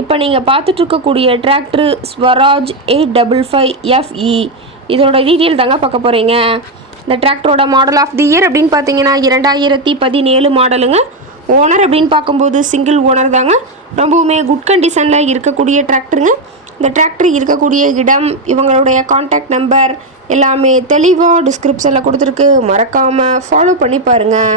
இப்போ நீங்கள் பார்த்துட்ருக்கக்கூடிய tractor Swaraj eight double five FE இதோட டீட்டெயில் தாங்க பார்க்க போகிறீங்க இந்த டிராக்டரோட மாடல் ஆஃப் தி இயர் அப்படின்னு பார்த்தீங்கன்னா இரண்டாயிரத்தி பதினேழு மாடலுங்க ஓனர் அப்படின்னு பார்க்கும்போது சிங்கிள் ஓனர் தாங்க. ரொம்பவுமே குட் கண்டிஷனில் இருக்கக்கூடிய டிராக்டருங்க இந்த டிராக்டர் இருக்கக்கூடிய இடம் இவங்களுடைய காண்டாக்ட் நம்பர் எல்லாமே தெளிவாக டிஸ்கிரிப்ஷனில் கொடுத்துருக்கு. மறக்காமல் ஃபாலோ பண்ணி பாருங்கள்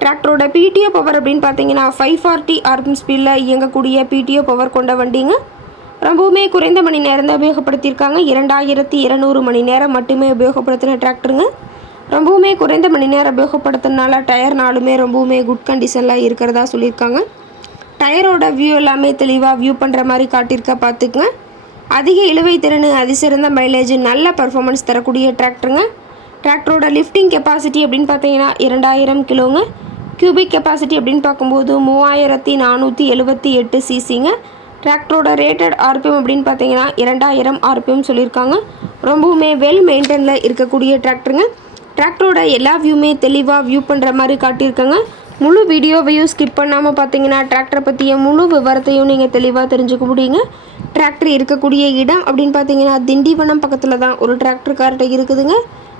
டிராக்டரோட பிடிஓ பவர் அப்படின்னு பார்த்தீங்கன்னா ஃபைவ் ஃபார்ட்டி ஆர்பிஎம் ஸ்பீடில் இயங்கக்கூடிய பிடிஓ பவர் கொண்ட வண்டிங்க. ரொம்பவுமே குறைந்த மணி நேரம் தான் உபயோகப்படுத்தியிருக்காங்க. இரண்டாயிரத்தி இருநூறு மணி நேரம் மட்டுமே உபயோகப்படுத்தின டிராக்டருங்க ரொம்பவுமே குறைந்த மணி நேரம் உபயோகப்படுத்தினால டயர் நாளுமே ரொம்பவுமே குட் கண்டிஷனில் இருக்கிறதா சொல்லியிருக்காங்க. டயரோட வியூ எல்லாமே தெளிவாக வியூ பண்ணுற மாதிரி காட்டியிருக்கா பார்த்துக்குங்க. அதிக இழுவை திறன் அதிசிறந்த மைலேஜ் நல்ல பர்ஃபார்மன்ஸ் தரக்கூடிய டிராக்டருங்க டிராக்டரோட லிஃப்டிங் கெப்பாசிட்டி அப்படின்னு பார்த்தீங்கன்னா இரண்டாயிரம் கிலோங்க கியூபிக் கெப்பாசிட்டி அப்படின்னு பார்க்கும்போது மூவாயிரத்தி நானூற்றி எழுபத்தி எட்டு சிசிங்க டிராக்டரோட ரேட்டட் ஆர்பிஎம் அப்படின்னு பார்த்தீங்கன்னா இரண்டாயிரம் ஆர்பிஎம் சொல்லியிருக்காங்க. ரொம்பவுமே வெல் மெயின்டெனில் இருக்கக்கூடிய டிராக்டருங்க டிராக்டரோட எல்லா வியூமே தெளிவாக வியூ பண்ணுற மாதிரி காட்டியிருக்காங்க. முழு வீடியோவையும் ஸ்கிப் பண்ணாமல் பார்த்தீங்கன்னா டிராக்டரை பற்றிய முழு விவரத்தையும் நீங்கள் தெளிவாக தெரிஞ்சுக்க முடியுங்க. டிராக்டர் இருக்கக்கூடிய இடம் அப்படின்னு பார்த்தீங்கன்னா திண்டிவனம் பக்கத்தில் தான் ஒரு டிராக்டர் கார்ட்டை இருக்குதுங்க.